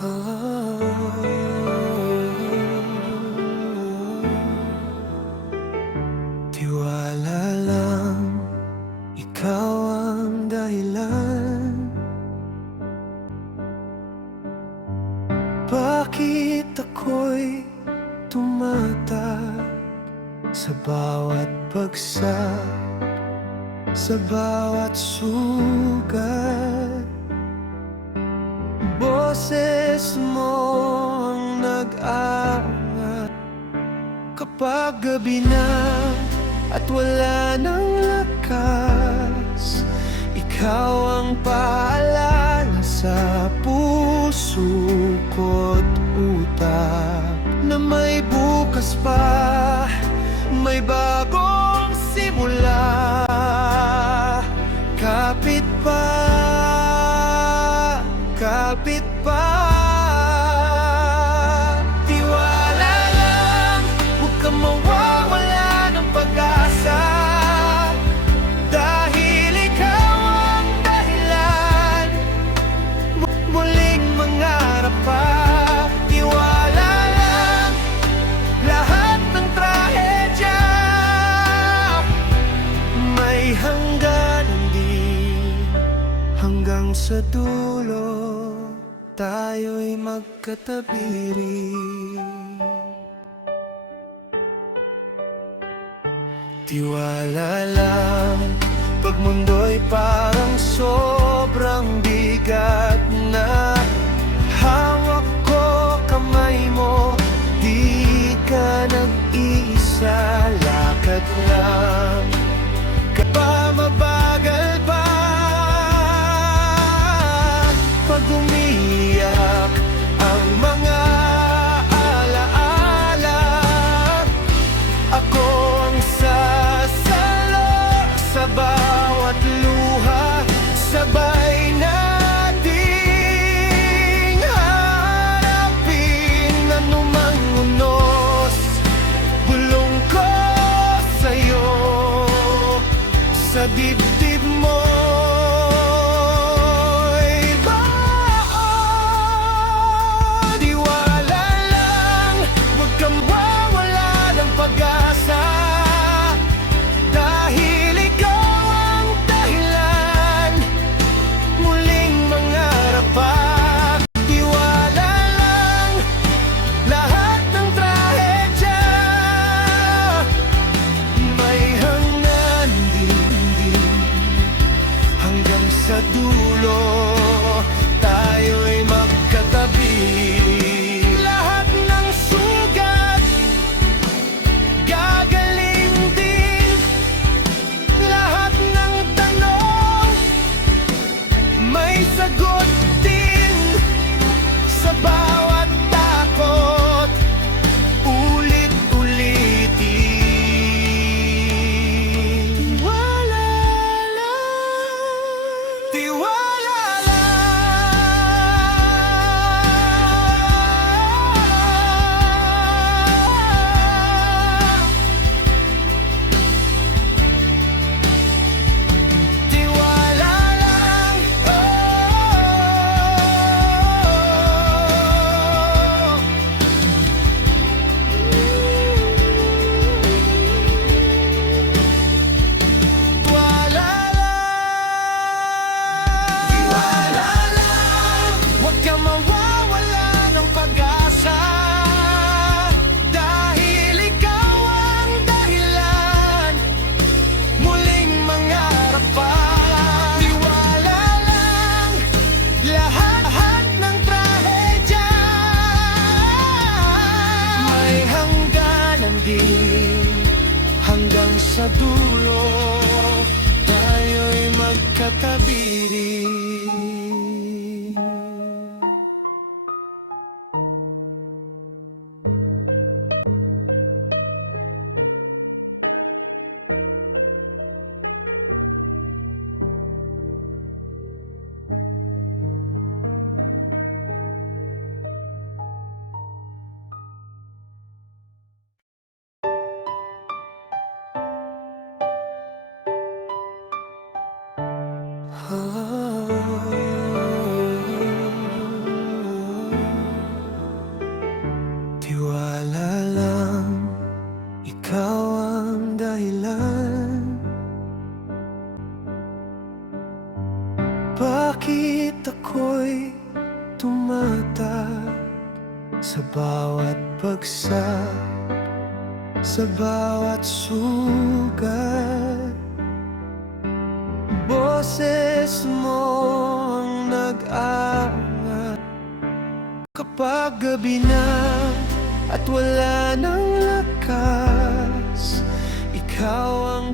Tiwala lang, ikaw ang dahilan. Bakit ako'y tumatak sa bawat bagsak, sa bawat sugat? Boses mo ang nag-aangat kapag gabi na at wala nang lakas. Ikaw ang paalala sa puso ko't utak na may bukas pa, may bagong simula. Kapit pa, kapit pa. Tiwala lang, huwag kang mawawala ng pag-asa, dahil ikaw ang dahilan. Muling mangarap pa. Tiwala lang, lahat ng trahedya may hangganan din. Hanggang sa dulo tayo'y magkatabi rin. Tiwala lang, pag mundo'y parang sobrang bigat na, hawak ko kamay mo, di ka nag-iisa. Lakad lang, kapag mabagal pa, pag umiyak ang mga alaala, ako ang sasalo sa bawat luha. Sabay nating harapin anumang unos, bulong ko sa'yo sa dibdib mo. Sa dulo, tayo'y magkatabi. Lahat ng sugat gagaling din, lahat ng tanong may sagot din. Sa bawat takot, ulit-ulitin. Hanggang sa dulo, tayo'y magkatabi rin. tumatak sa bawat bagsak, sa bawat sugat. Boses mo ang nag-aangat kapag gabi na at wala nang lakas. Ikaw ang